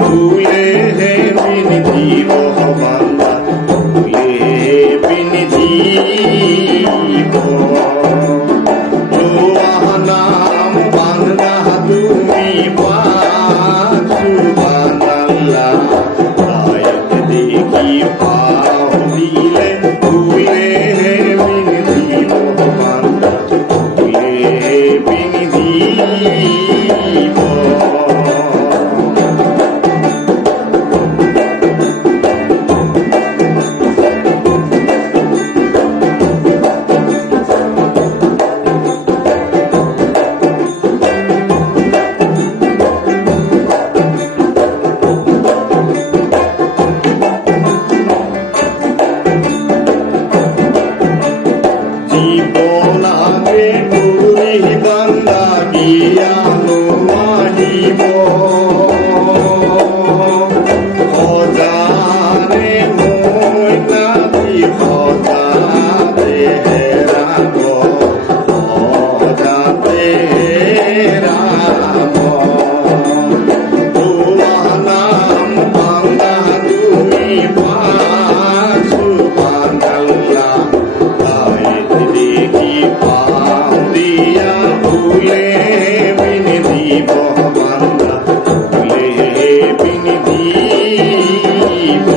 ভুলে হে বিন দিব বান্দা ভুলে বিন দিব নাম বান্দা তুমি পাক সুবহানাল্লাহ আয়াত দেখি পাও দিলে ভুলে হে বিন দিব বান্দা ভুলে বিন দিব জীবনাগে তুই বান্দা গিয়ানো আহিব হজারে মই নাবি হজারে হেরাব হজারে হেরাব তোমার নাম বান্দা তুমি পাক সুবহানাল্লাহ দেখি পাও দিয়া ভুলে বিন দিব বান্দা ভুলে বিন দিব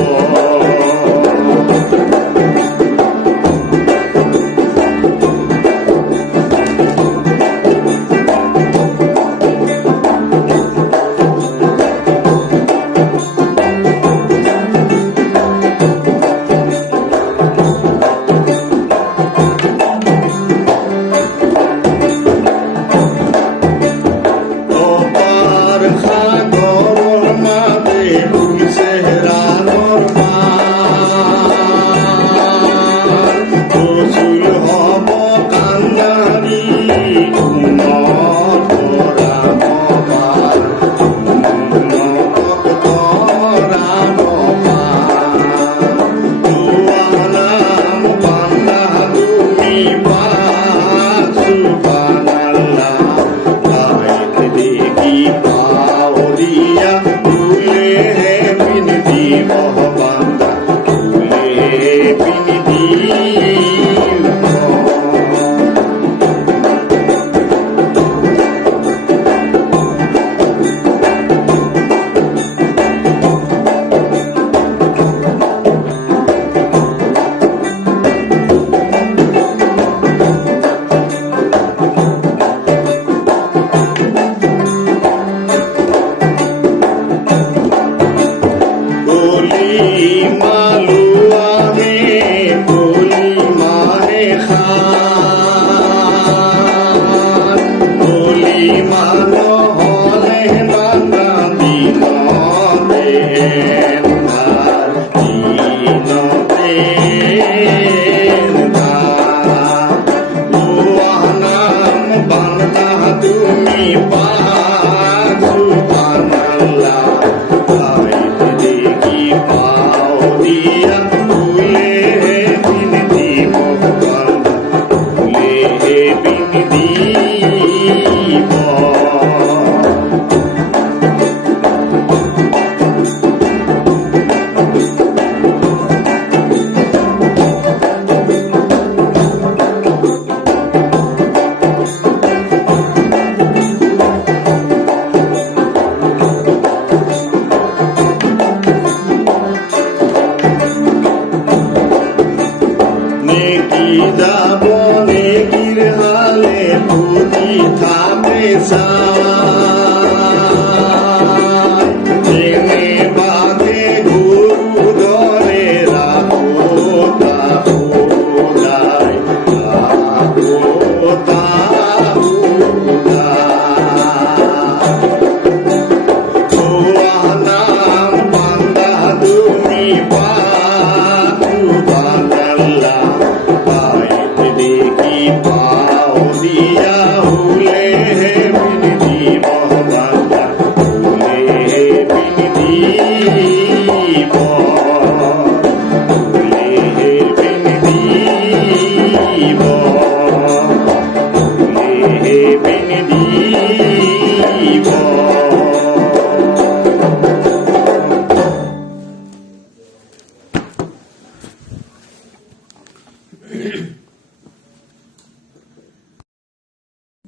সাগর মাঝে বুঝে রানোর রসুল হব কান্দারি উন্নত রামবার উন্নত রামবার নাম বান্দা তুমি পাক সুবহানাল্লাহ আয়াত দেখি পাও দিয়া ভুলে বিন দিব বান্দা ভুলে বিন দিব মালুয়া হে কোলি মাহে খান কোলি মানো হলে বান্দা দিনতে দিনতে নাম বান্দা তুমি পাক সুবহানাল্লাহ আয়াত দেখি পাও দিয়া ভুলে বিন দিব বান্দা ভুলে বিন দিব নেকি যাব নেকির হালে পুঁজি থামে জেনে বাঁধে গুরু ধরে রাখো তাহুদায় রাখো তাহুদায় নাম বান্দা তুমি পাক সুবহানাল্লাহ আয়াত দেখি পাও দিয়া ভুলে বিন